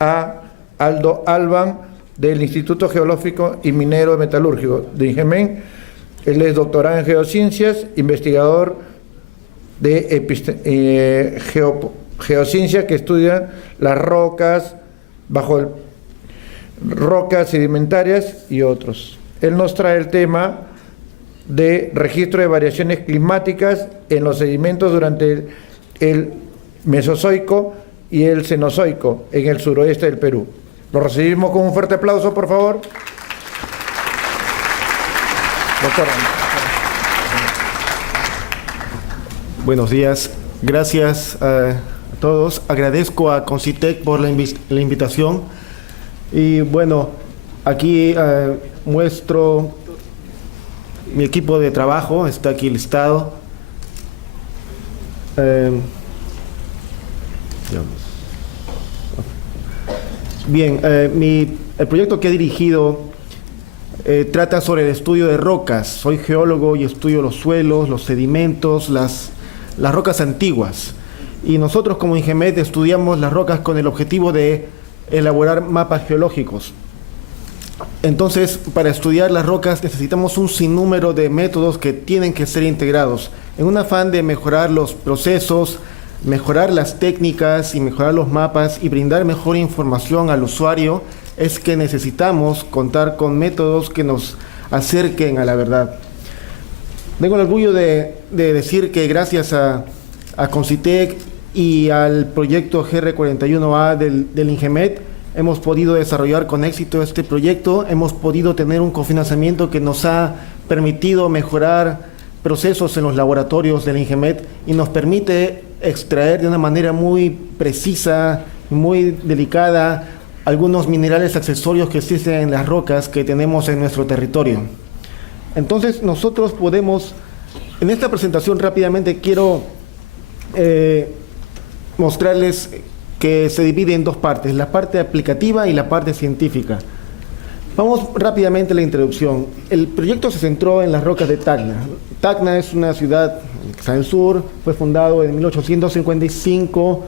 a Aldo Alban, del Instituto Geológico y Minero Metalúrgico de INGEMET. Él es doctorado en geociencias, investigador de geociencia, que estudia las rocas, rocas sedimentarias y otros. Él nos trae el tema de registro de variaciones climáticas en los sedimentos durante el Mesozoico y el Cenozoico en el suroeste del Perú. Lo recibimos con un fuerte aplauso, por favor. Doctor. Buenos días. Gracias a todos. Agradezco a Concitec por la invitación. Y bueno, aquí muestro mi equipo de trabajo. Está aquí listado. Bien, el proyecto que he dirigido trata sobre el estudio de rocas. Soy geólogo y estudio los suelos, los sedimentos, las rocas antiguas. Y nosotros como INGEMET estudiamos las rocas con el objetivo de elaborar mapas geológicos. Entonces, para estudiar las rocas necesitamos un sinnúmero de métodos que tienen que ser integrados en un afán de mejorar los procesos, mejorar las técnicas y mejorar los mapas y brindar mejor información al usuario. Es que necesitamos contar con métodos que nos acerquen a la verdad. Tengo el orgullo de decir que gracias a Concitec y al proyecto GR41A del INGEMET hemos podido desarrollar con éxito este proyecto, hemos podido tener un cofinanciamiento que nos ha permitido mejorar procesos en los laboratorios del INGEMET y nos permite extraer de una manera muy precisa, muy delicada, algunos minerales accesorios que existen en las rocas que tenemos en nuestro territorio. Entonces nosotros podemos, en esta presentación rápidamente quiero mostrarles que se divide en dos partes, la parte aplicativa y la parte científica. Vamos rápidamente a la introducción. El proyecto se centró en las rocas de Tacna. Tacna es una ciudad que está en el sur, fue fundado en 1855,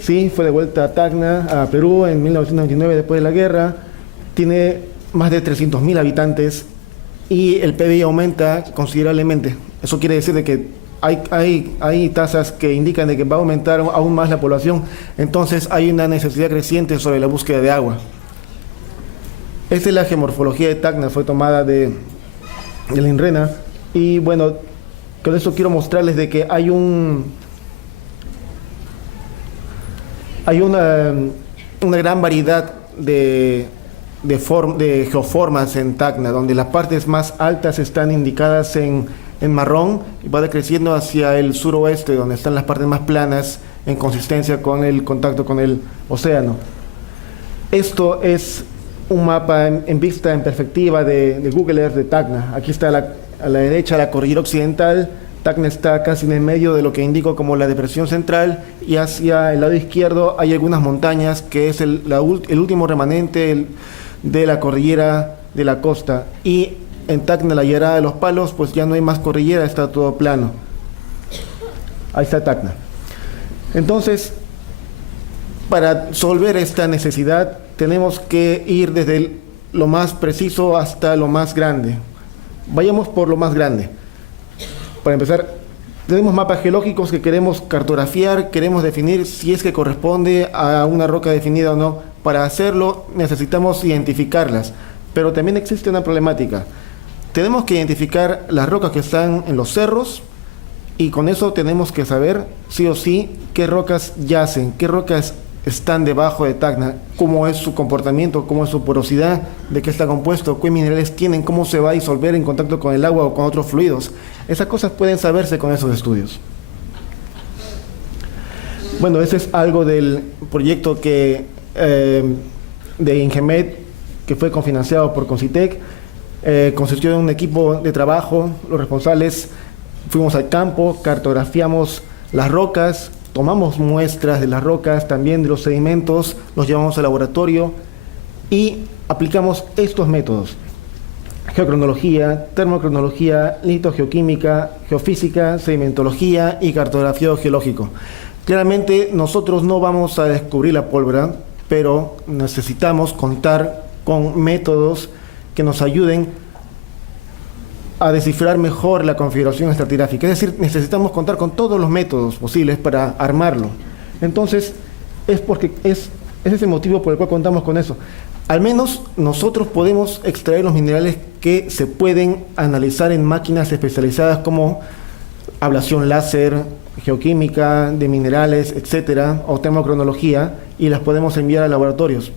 sí, fue de vuelta a Tacna, a Perú, en 1999 después de la guerra. Tiene más de 300.000 habitantes y el PBI aumenta considerablemente. Eso quiere decir de que hay tasas que indican de que va a aumentar aún más la población, entonces hay una necesidad creciente sobre la búsqueda de agua. Esta es la geomorfología de Tacna, fue tomada de la INRENA, y bueno, con eso quiero mostrarles de que hay una gran variedad de geoformas en Tacna, donde las partes más altas están indicadas en marrón y va decreciendo hacia el suroeste, donde están las partes más planas en consistencia con el contacto con el océano. Esto es un mapa en vista, en perspectiva de Google Earth de Tacna. Aquí está a la derecha la cordillera occidental. Tacna está casi en el medio de lo que indico como la depresión central, y hacia el lado izquierdo hay algunas montañas que es el último remanente de la cordillera de la costa. Y en Tacna, la llanura de los Palos, pues ya no hay más cordillera, está todo plano. Ahí está Tacna. Entonces, para resolver esta necesidad, tenemos que ir desde lo más preciso hasta lo más grande. Vayamos por lo más grande. Para empezar, tenemos mapas geológicos que queremos cartografiar, queremos definir si es que corresponde a una roca definida o no. Para hacerlo, necesitamos identificarlas, pero también existe una problemática. Tenemos que identificar las rocas que están en los cerros y con eso tenemos que saber, sí o sí, qué rocas yacen, qué rocas están debajo de Tacna, cómo es su comportamiento, cómo es su porosidad, de qué está compuesto, qué minerales tienen, cómo se va a disolver en contacto con el agua o con otros fluidos. Esas cosas pueden saberse con esos estudios. Bueno, ese es algo del proyecto de INGEMET que fue cofinanciado por Concitec. Consistió en un equipo de trabajo. Los responsables fuimos al campo, cartografiamos las rocas, tomamos muestras de las rocas, también de los sedimentos, los llevamos al laboratorio y aplicamos estos métodos: geocronología, termocronología, litogeoquímica, geofísica, sedimentología y cartografiado geológico. Claramente nosotros no vamos a descubrir la pólvora, pero necesitamos contar con métodos que nos ayuden a descifrar mejor la configuración estratigráfica. Es decir, necesitamos contar con todos los métodos posibles para armarlo. Entonces, es ese motivo por el cual contamos con eso. Al menos nosotros podemos extraer los minerales que se pueden analizar en máquinas especializadas como ablación láser, geoquímica de minerales, etcétera, o termocronología, y las podemos enviar a laboratorios.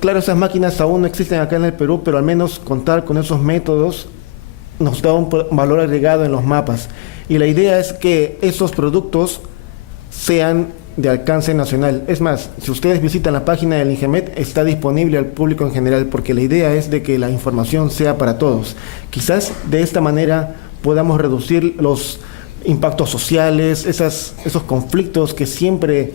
Claro, esas máquinas aún no existen acá en el Perú, pero al menos contar con esos métodos nos da un valor agregado en los mapas. Y la idea es que esos productos sean de alcance nacional. Es más, si ustedes visitan la página del INGEMET, está disponible al público en general, porque la idea es de que la información sea para todos. Quizás de esta manera podamos reducir los impactos sociales, esos conflictos que siempre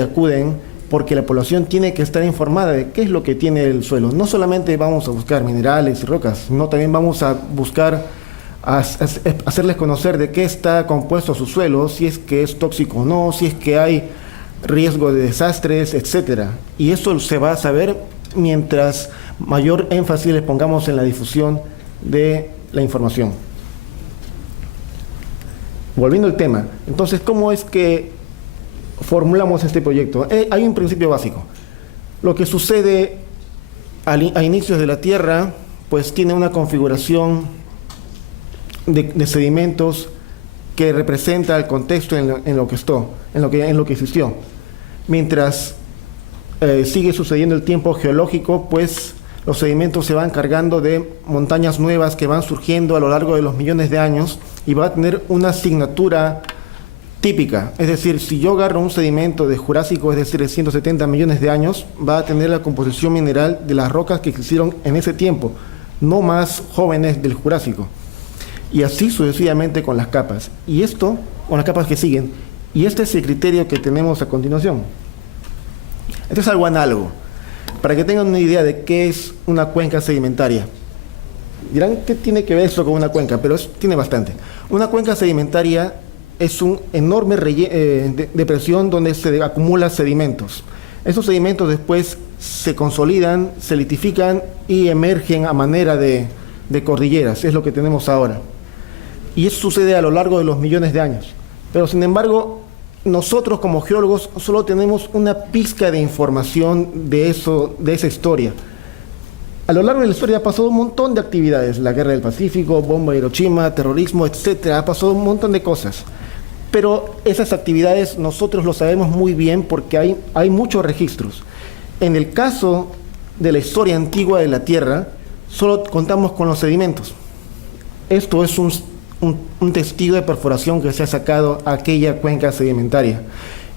acuden, porque la población tiene que estar informada de qué es lo que tiene el suelo. No solamente vamos a buscar minerales y rocas, sino también vamos a buscar hacerles conocer de qué está compuesto su suelo, si es que es tóxico o no, si es que hay riesgo de desastres, etcétera. Y eso se va a saber mientras mayor énfasis le pongamos en la difusión de la información. Volviendo al tema, entonces, ¿cómo es que formulamos este proyecto? Hay un principio básico. Lo que sucede a inicios de la Tierra, pues tiene una configuración de sedimentos que representa el contexto en lo que existió. Mientras sigue sucediendo el tiempo geológico, pues los sedimentos se van cargando de montañas nuevas que van surgiendo a lo largo de los millones de años y va a tener una asignatura típica. Es decir, si yo agarro un sedimento de Jurásico, es decir, de 170 millones de años, va a tener la composición mineral de las rocas que existieron en ese tiempo, no más jóvenes del Jurásico. Y así sucesivamente con las capas. Y esto, con las capas que siguen. Y este es el criterio que tenemos a continuación. Esto es algo análogo. Para que tengan una idea de qué es una cuenca sedimentaria. Dirán, ¿qué tiene que ver esto con una cuenca? Pero tiene bastante. Una cuenca sedimentaria es un enorme depresión donde se acumulan sedimentos. Esos sedimentos después se consolidan, se litifican y emergen a manera de cordilleras. Es lo que tenemos ahora. Y eso sucede a lo largo de los millones de años. Pero sin embargo, nosotros como geólogos solo tenemos una pizca de información de esa historia. A lo largo de la historia ha pasado un montón de actividades, la guerra del Pacífico, bomba de Hiroshima, terrorismo, etcétera, ha pasado un montón de cosas. Pero esas actividades nosotros lo sabemos muy bien porque hay muchos registros. En el caso de la historia antigua de la Tierra, solo contamos con los sedimentos. Esto es un testigo de perforación que se ha sacado a aquella cuenca sedimentaria.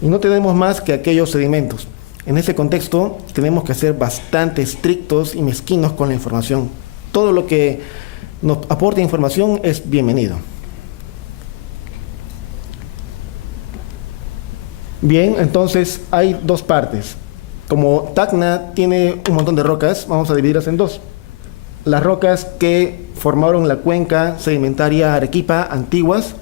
Y no tenemos más que aquellos sedimentos. En ese contexto tenemos que ser bastante estrictos y mezquinos con la información. Todo lo que nos aporte información es bienvenido. Bien, entonces hay dos partes. Como Tacna tiene un montón de rocas, vamos a dividirlas en dos. Las rocas que formaron la cuenca sedimentaria Arequipa antiguas,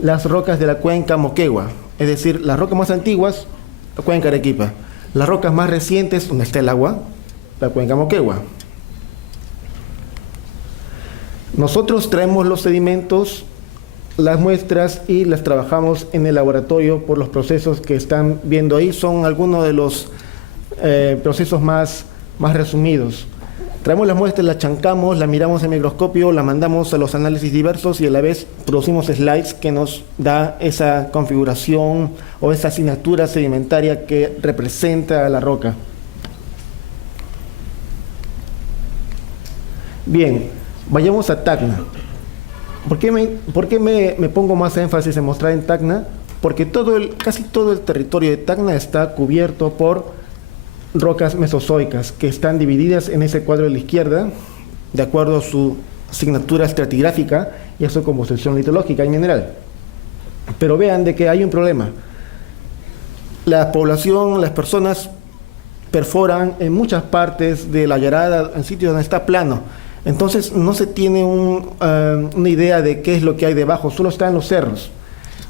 las rocas de la cuenca Moquegua, es decir, las rocas más antiguas, la cuenca Arequipa. Las rocas más recientes, donde está el agua, la cuenca Moquegua. Nosotros traemos los sedimentos, las muestras y las trabajamos en el laboratorio por los procesos que están viendo ahí. Son algunos de los procesos más resumidos. Traemos las muestras, las chancamos, las miramos en microscopio, las mandamos a los análisis diversos y a la vez producimos slides que nos da esa configuración o esa asignatura sedimentaria que representa a la roca. Bien, vayamos a Tacna. ¿Por qué me pongo más énfasis en mostrar en Tacna? Porque casi todo el territorio de Tacna está cubierto por rocas mesozoicas que están divididas en ese cuadro de la izquierda de acuerdo a su asignatura estratigráfica y a su composición litológica y mineral. Pero vean de que hay un problema. La población, las personas perforan en muchas partes de la llanura, en sitios donde está plano. Entonces no se tiene una idea de qué es lo que hay debajo, solo están los cerros.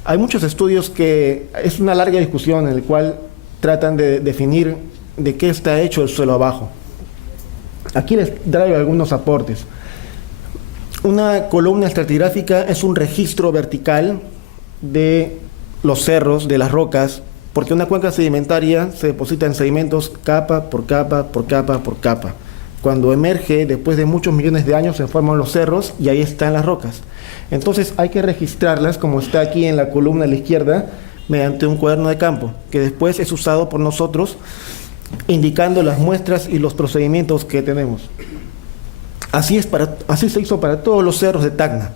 Hay muchos estudios que es una larga discusión en el cual tratan de definir de qué está hecho el suelo abajo. Aquí les traigo algunos aportes. Una columna estratigráfica es un registro vertical de los cerros, de las rocas, porque una cuenca sedimentaria se deposita en sedimentos capa por capa, por capa, por capa. Cuando emerge, después de muchos millones de años, se forman los cerros y ahí están las rocas. Entonces hay que registrarlas, como está aquí en la columna a la izquierda, mediante un cuaderno de campo, que después es usado por nosotros, indicando las muestras y los procedimientos que tenemos. Así se hizo para todos los cerros de Tacna.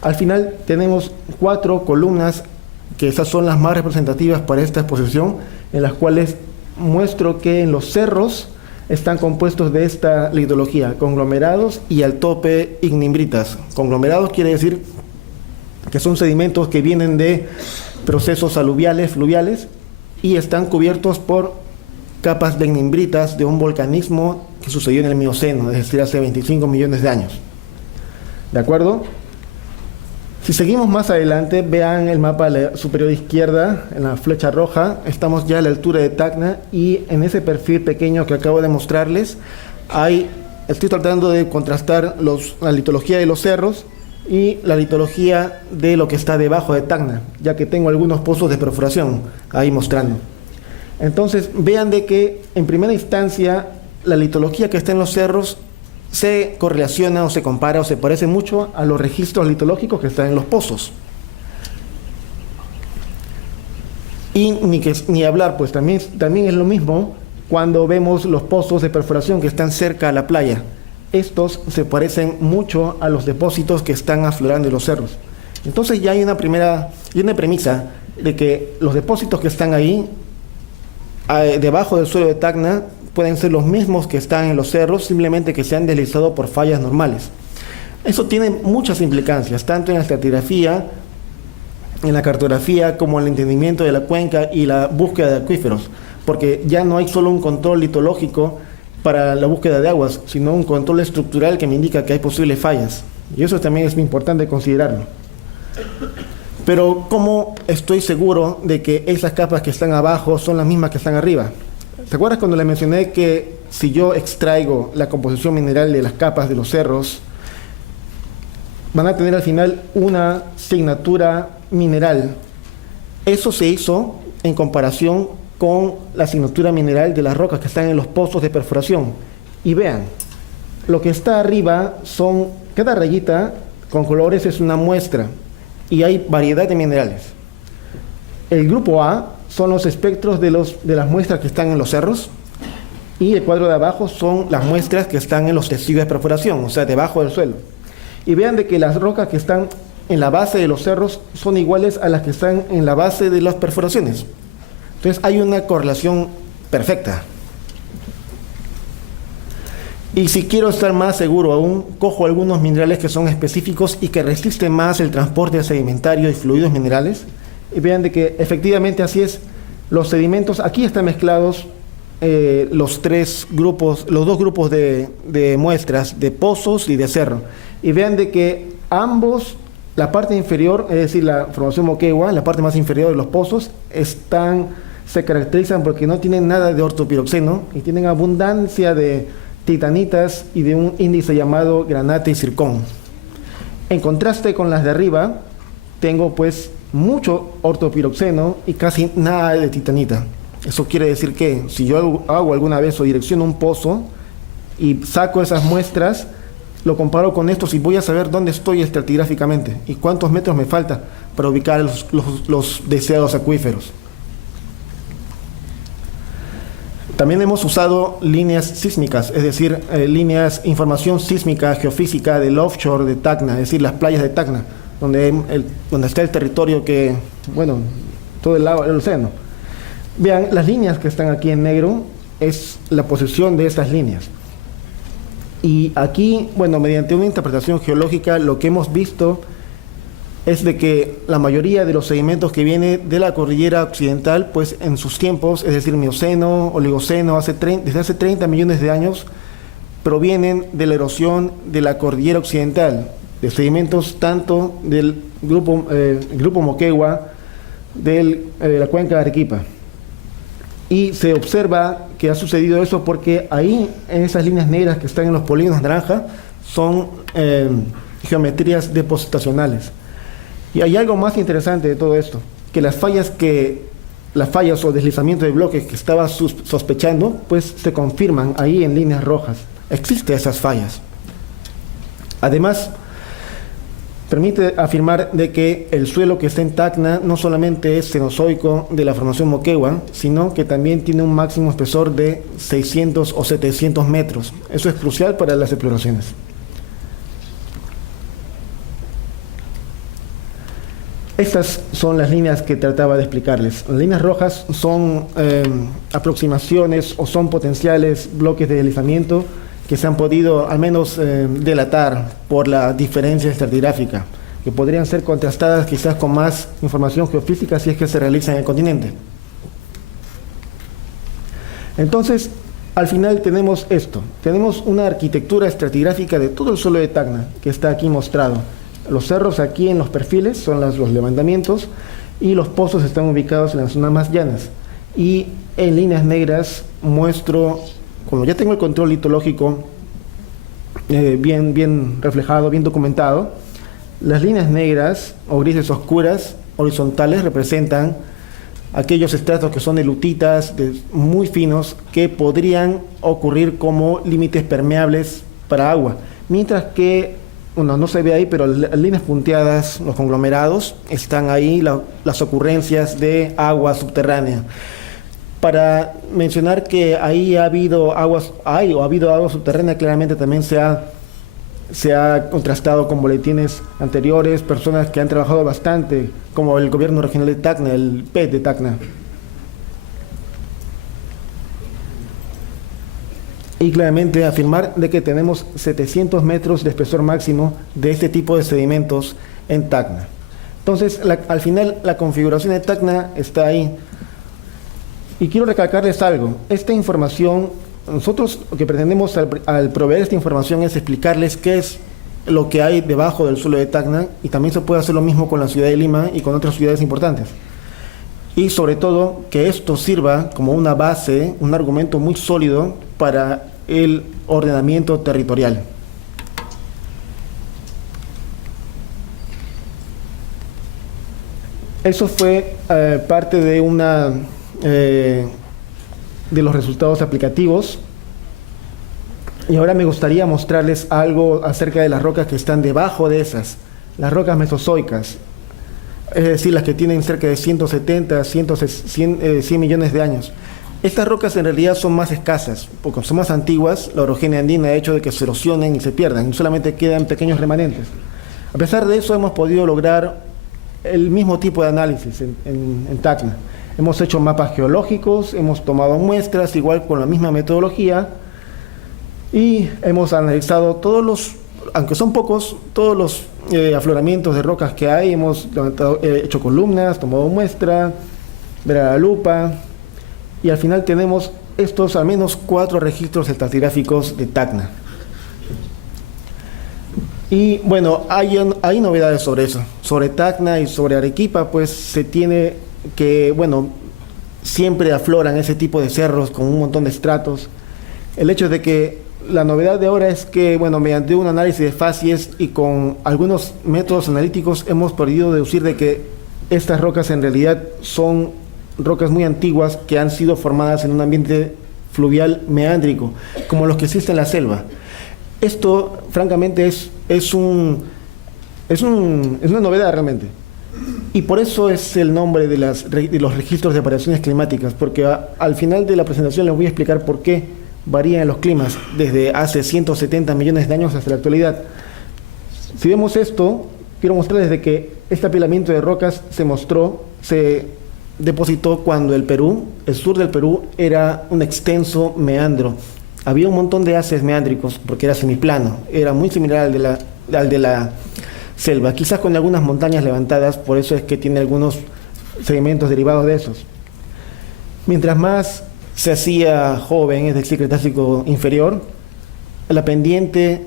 Al final tenemos 4 columnas, que esas son las más representativas para esta exposición, en las cuales muestro que en los cerros están compuestos de esta litología, conglomerados y al tope ignimbritas. Conglomerados quiere decir que son sedimentos que vienen de procesos aluviales, fluviales, y están cubiertos por capas de ignimbritas de un volcanismo que sucedió en el Mioceno, es decir, hace 25 millones de años. ¿De acuerdo? Si seguimos más adelante, vean el mapa a la superior izquierda, en la flecha roja, estamos ya a la altura de Tacna, y en ese perfil pequeño que acabo de mostrarles, estoy tratando de contrastar la litología de los cerros y la litología de lo que está debajo de Tacna, ya que tengo algunos pozos de perforación ahí mostrando. Entonces, vean de que en primera instancia la litología que está en los cerros se correlaciona o se compara o se parece mucho a los registros litológicos que están en los pozos. Y ni hablar, pues también es lo mismo cuando vemos los pozos de perforación que están cerca a la playa. Estos se parecen mucho a los depósitos que están aflorando en los cerros. Entonces ya hay una premisa de que los depósitos que están ahí, debajo del suelo de Tacna, pueden ser los mismos que están en los cerros, simplemente que se han deslizado por fallas normales. Eso tiene muchas implicancias, tanto en la estratigrafía, en la cartografía, como en el entendimiento de la cuenca y la búsqueda de acuíferos, porque ya no hay solo un control litológico para la búsqueda de aguas, sino un control estructural que me indica que hay posibles fallas. Y eso también es muy importante considerarlo. Pero ¿cómo estoy seguro de que esas capas que están abajo son las mismas que están arriba? ¿Te acuerdas cuando le mencioné que si yo extraigo la composición mineral de las capas de los cerros, van a tener al final una signatura mineral? Eso se hizo en comparación con la signatura mineral de las rocas que están en los pozos de perforación. Y vean, lo que está arriba cada rayita con colores es una muestra, y hay variedad de minerales. El grupo A son los espectros de las muestras que están en los cerros, y el cuadro de abajo son las muestras que están en los testigos de perforación, o sea, debajo del suelo. Y vean de que las rocas que están en la base de los cerros son iguales a las que están en la base de las perforaciones. Entonces hay una correlación perfecta. Y si quiero estar más seguro aún, cojo algunos minerales que son específicos y que resisten más el transporte sedimentario y fluidos minerales. Y vean de que efectivamente así es. Los sedimentos, aquí están mezclados los dos grupos de muestras, de pozos y de cerro. Y vean de que ambos, la parte inferior, es decir, la formación Moquegua, la parte más inferior de los pozos, se caracterizan porque no tienen nada de ortopiroxeno y tienen abundancia de titanitas y de un índice llamado granate y zircón. En contraste con las de arriba, tengo pues mucho ortopiroxeno y casi nada de titanita. Eso quiere decir que si yo hago alguna vez o direcciono un pozo y saco esas muestras, lo comparo con estos y voy a saber dónde estoy estratigráficamente y cuántos metros me falta para ubicar los deseados acuíferos. También hemos usado líneas sísmicas, es decir, información sísmica, geofísica del offshore de Tacna, es decir, las playas de Tacna, donde está el territorio todo el océano. Vean, las líneas que están aquí en negro es la posición de estas líneas. Y aquí, mediante una interpretación geológica, lo que hemos visto es de que la mayoría de los sedimentos que viene de la cordillera occidental, pues en sus tiempos, es decir, Mioceno, Oligoceno, desde hace 30 millones de años, provienen de la erosión de la cordillera occidental, de sedimentos tanto del grupo Moquegua, de la cuenca de Arequipa. Y se observa que ha sucedido eso porque ahí, en esas líneas negras que están en los polígonos naranja, son geometrías depositacionales. Y hay algo más interesante de todo esto, que las fallas o deslizamientos de bloques que estaba sospechando, pues se confirman ahí en líneas rojas. Existen esas fallas. Además, permite afirmar de que el suelo que está en Tacna no solamente es cenozoico de la formación Moquegua, sino que también tiene un máximo espesor de 600 o 700 metros. Eso es crucial para las exploraciones. Estas son las líneas que trataba de explicarles. Las líneas rojas son aproximaciones o son potenciales bloques de deslizamiento que se han podido al menos delatar por la diferencia estratigráfica, que podrían ser contrastadas quizás con más información geofísica si es que se realiza en el continente. Entonces, al final tenemos esto. Tenemos una arquitectura estratigráfica de todo el suelo de Tacna, que está aquí mostrado. Los cerros aquí en los perfiles son los levantamientos y los pozos están ubicados en las zonas más llanas. Y en líneas negras muestro, como ya tengo el control litológico bien reflejado, bien documentado, las líneas negras o grises oscuras horizontales representan aquellos estratos que son de lutitas muy finos que podrían ocurrir como límites permeables para agua, mientras que no se ve ahí, pero las líneas punteadas, los conglomerados, están ahí las ocurrencias de agua subterránea. Para mencionar que ahí ha habido agua subterránea, claramente también se ha contrastado con boletines anteriores, personas que han trabajado bastante, como el gobierno regional de Tacna, el PET de Tacna. Y claramente afirmar de que tenemos 700 metros de espesor máximo de este tipo de sedimentos en Tacna. Entonces, al final, la configuración de Tacna está ahí. Y quiero recalcarles algo. Esta información, nosotros lo que pretendemos al proveer esta información es explicarles qué es lo que hay debajo del suelo de Tacna, y también se puede hacer lo mismo con la ciudad de Lima y con otras ciudades importantes. Y sobre todo, que esto sirva como una base, un argumento muy sólido para el ordenamiento territorial. Eso fue parte de de los resultados aplicativos. Y ahora me gustaría mostrarles algo acerca de las rocas que están debajo de esas, las rocas mesozoicas, es decir, las que tienen cerca de 170, 100 millones de años. Estas rocas en realidad son más escasas, porque son más antiguas. La orogenia andina ha hecho de que se erosionen y se pierdan, y solamente quedan pequeños remanentes. A pesar de eso, hemos podido lograr el mismo tipo de análisis en Tacna. Hemos hecho mapas geológicos, hemos tomado muestras, igual con la misma metodología, y hemos analizado todos los, aunque son pocos, todos los afloramientos de rocas que hay. Hemos hecho columnas, tomado muestra, ver a la lupa, y al final tenemos estos al menos 4 registros estratigráficos de Tacna. Y bueno, hay novedades sobre eso. Sobre Tacna y sobre Arequipa, pues se tiene que, bueno, siempre afloran ese tipo de cerros con un montón de estratos. El hecho de que la novedad de ahora es que, bueno, mediante un análisis de facies y con algunos métodos analíticos hemos podido deducir de que estas rocas en realidad son rocas muy antiguas que han sido formadas en un ambiente fluvial meándrico, como los que existen en la selva. Esto, francamente, es una novedad realmente. Y por eso es el nombre de los registros de variaciones climáticas, porque al final de la presentación les voy a explicar por qué varían los climas desde hace 170 millones de años hasta la actualidad. Si vemos esto, quiero mostrarles de que este apilamiento de rocas se depositó cuando el sur del Perú, era un extenso meandro. Había un montón de haces meándricos porque era semiplano, era muy similar al de la selva, quizás con algunas montañas levantadas, por eso es que tiene algunos sedimentos derivados de esos. Mientras más se hacía joven, es decir, Cretácico inferior, la pendiente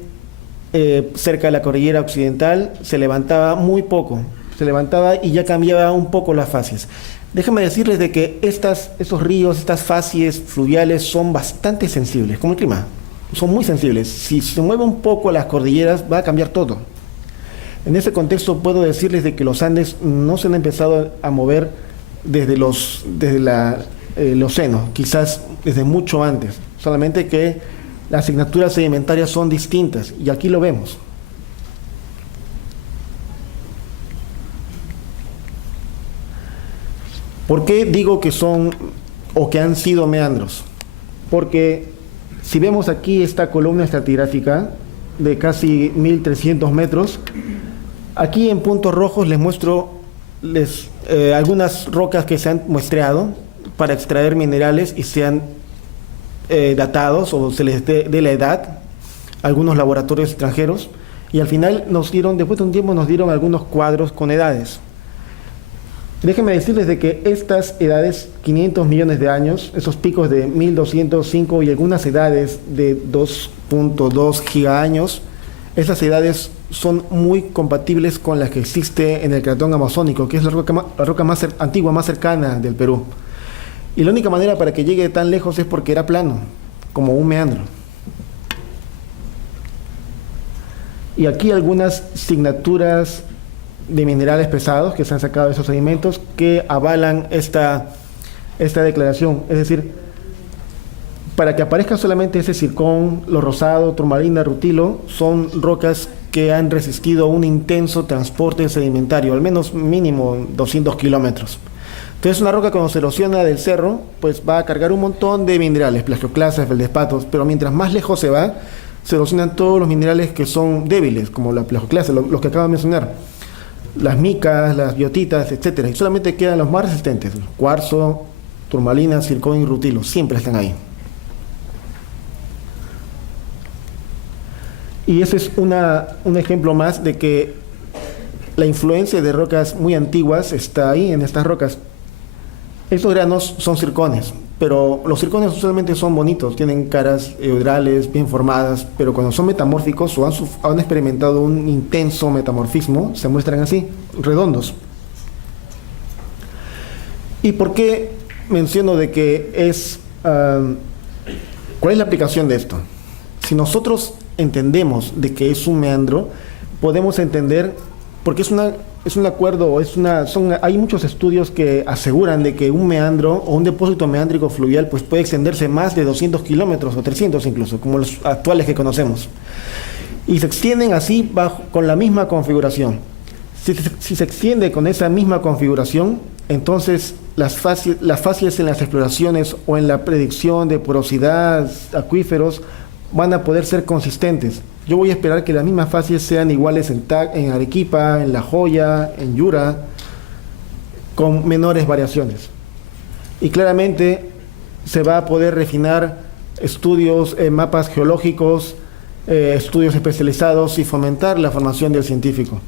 cerca de la cordillera occidental se levantaba muy poco, se levantaba y ya cambiaba un poco las fases. Déjame decirles de que esos ríos, estas facies fluviales son bastante sensibles, como el clima. Son muy sensibles. Si se mueve un poco las cordilleras, va a cambiar todo. En ese contexto puedo decirles de que los Andes no se han empezado a mover desde el Eoceno, quizás desde mucho antes. Solamente que las asignaturas sedimentarias son distintas, y aquí lo vemos. ¿Por qué digo que son o que han sido meandros? Porque si vemos aquí esta columna estratigráfica de casi 1300 metros, aquí en puntos rojos les muestro algunas rocas que se han muestreado para extraer minerales y se han datados o se les dé la edad a algunos laboratorios extranjeros, y al final después de un tiempo nos dieron algunos cuadros con edades. Déjenme decirles de que estas edades, 500 millones de años, esos picos de 1205 y algunas edades de 2.2 gigaaños, esas edades son muy compatibles con las que existe en el cratón amazónico, que es la roca más antigua, más cercana del Perú. Y la única manera para que llegue tan lejos es porque era plano, como un meandro. Y aquí algunas signaturas de minerales pesados que se han sacado de esos sedimentos que avalan esta declaración. Es decir, para que aparezca solamente ese zircón, lo rosado, turmalina, rutilo, son rocas que han resistido un intenso transporte sedimentario, al menos mínimo 200 kilómetros. Entonces una roca cuando se erosiona del cerro, pues va a cargar un montón de minerales, plagioclasas, feldespatos, pero mientras más lejos se va, se erosionan todos los minerales que son débiles, como la plagioclasa, los que acabo de mencionar. Las micas, las biotitas, etcétera, y solamente quedan los más resistentes: cuarzo, turmalina, zircón y rutilo, siempre están ahí. Y ese es un ejemplo más de que la influencia de rocas muy antiguas está ahí en estas rocas. Estos granos son zircones, pero los zircones usualmente son bonitos, tienen caras eudrales, bien formadas, pero cuando son metamórficos o han experimentado un intenso metamorfismo, se muestran así, redondos. ¿Y por qué menciono de que cuál es la aplicación de esto? Si nosotros entendemos de que es un meandro, podemos entender, porque es un acuerdo, hay muchos estudios que aseguran de que un meandro o un depósito meándrico fluvial pues puede extenderse más de 200 kilómetros o 300 incluso, como los actuales que conocemos. Y se extienden así con la misma configuración. Si se extiende con esa misma configuración, entonces las facies en las exploraciones o en la predicción de porosidad, acuíferos, van a poder ser consistentes. Yo voy a esperar que las mismas facies sean iguales en Arequipa, en La Joya, en Yura, con menores variaciones. Y claramente se va a poder refinar estudios, mapas geológicos, estudios especializados y fomentar la formación del científico.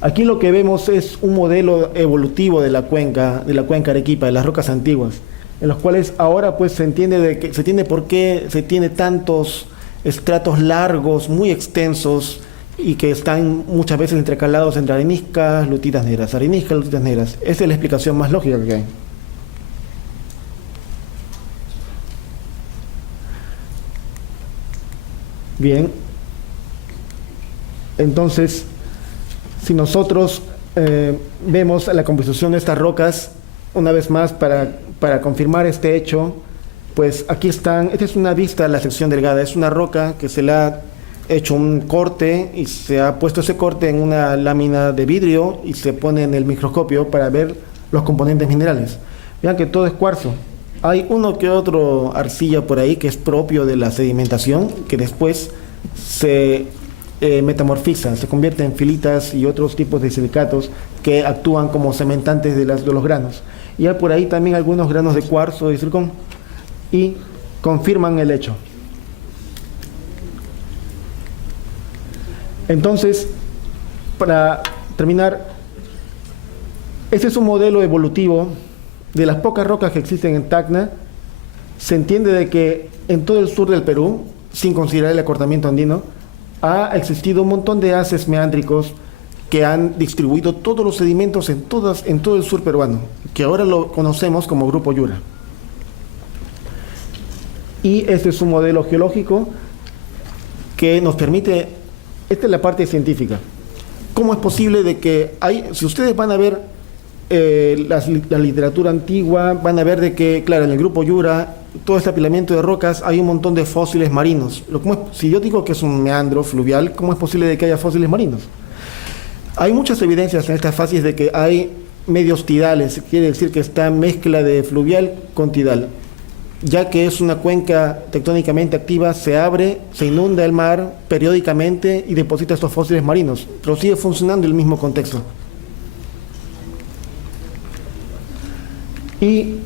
Aquí lo que vemos es un modelo evolutivo de la cuenca Arequipa, de las rocas antiguas, en los cuales ahora pues se entiende por qué se tiene tantos estratos largos, muy extensos, y que están muchas veces intercalados entre areniscas, lutitas negras. Areniscas, lutitas negras. Esa es la explicación más lógica que hay. Bien. Entonces, si nosotros vemos la composición de estas rocas, una vez más, para confirmar este hecho, pues aquí están. Esta es una vista de la sección delgada. Es una roca que se le ha hecho un corte y se ha puesto ese corte en una lámina de vidrio y se pone en el microscopio para ver los componentes minerales. Vean que todo es cuarzo. Hay uno que otro arcilla por ahí que es propio de la sedimentación, que después se metamorfiza, se convierte en filitas y otros tipos de silicatos que actúan como cementantes de los granos. Y hay por ahí también algunos granos de cuarzo y zircón y confirman el hecho. Entonces, para terminar, este es un modelo evolutivo de las pocas rocas que existen en Tacna. Se entiende de que en todo el sur del Perú, sin considerar el acortamiento andino, ha existido un montón de haces meándricos que han distribuido todos los sedimentos en todo el sur peruano, que ahora lo conocemos como Grupo Yura. Y este es un modelo geológico que nos permite, esta es la parte científica, cómo es posible de que si ustedes van a ver la literatura antigua, van a ver de que, claro, en el Grupo Yura, todo este apilamiento de rocas, hay un montón de fósiles marinos. Si yo digo que es un meandro fluvial, ¿cómo es posible de que haya fósiles marinos? Hay muchas evidencias en estas fases de que hay medios tidales, quiere decir que está mezcla de fluvial con tidal. Ya que es una cuenca tectónicamente activa, se abre, se inunda el mar periódicamente y deposita estos fósiles marinos, pero sigue funcionando el mismo contexto. ¿Y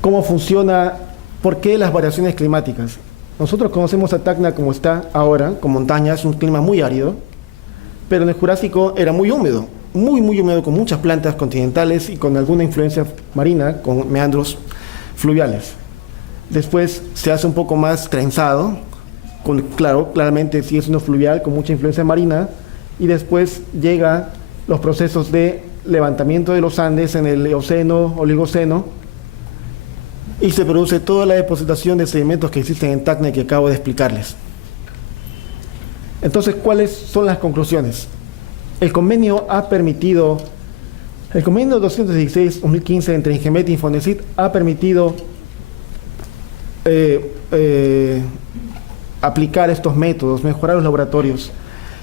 cómo funciona? ¿Por qué las variaciones climáticas? Nosotros conocemos a Tacna como está ahora, con montañas, un clima muy árido, pero en el Jurásico era muy húmedo, muy húmedo, con muchas plantas continentales y con alguna influencia marina, con meandros fluviales. Después se hace un poco más trenzado, claramente sigue siendo fluvial, con mucha influencia marina, y después llega los procesos de levantamiento de los Andes en el Eoceno, Oligoceno, y se produce toda la depositación de sedimentos que existen en Tacna y que acabo de explicarles. Entonces, ¿cuáles son las conclusiones? El convenio 216-2015 entre Ingemet y Infondesit ha permitido aplicar estos métodos, mejorar los laboratorios,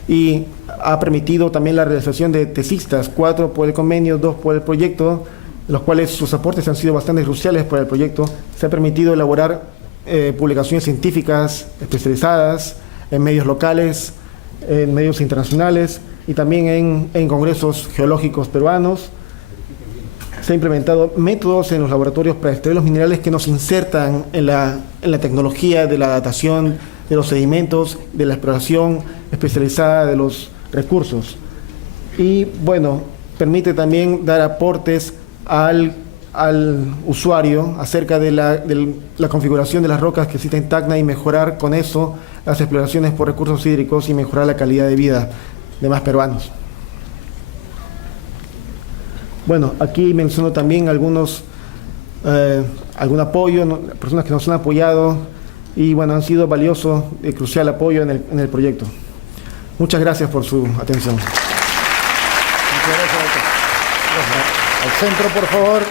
y ha permitido también la realización de tesistas, 4 por el convenio, 2 por el proyecto, los cuales sus aportes han sido bastante cruciales para el proyecto. Se ha permitido elaborar publicaciones científicas especializadas en medios locales, en medios internacionales y también en congresos geológicos peruanos. Se han implementado métodos en los laboratorios para extraer los minerales que nos insertan en la tecnología de la datación de los sedimentos, de la exploración especializada de los recursos. Y bueno, permite también dar aportes al usuario acerca de la configuración de las rocas que existen en Tacna y mejorar con eso las exploraciones por recursos hídricos y mejorar la calidad de vida de más peruanos. Bueno, aquí menciono también algún apoyo, personas que nos han apoyado y bueno, han sido valioso y crucial apoyo en el proyecto. Muchas gracias por su atención. Muchas gracias, doctor. Al centro, por favor.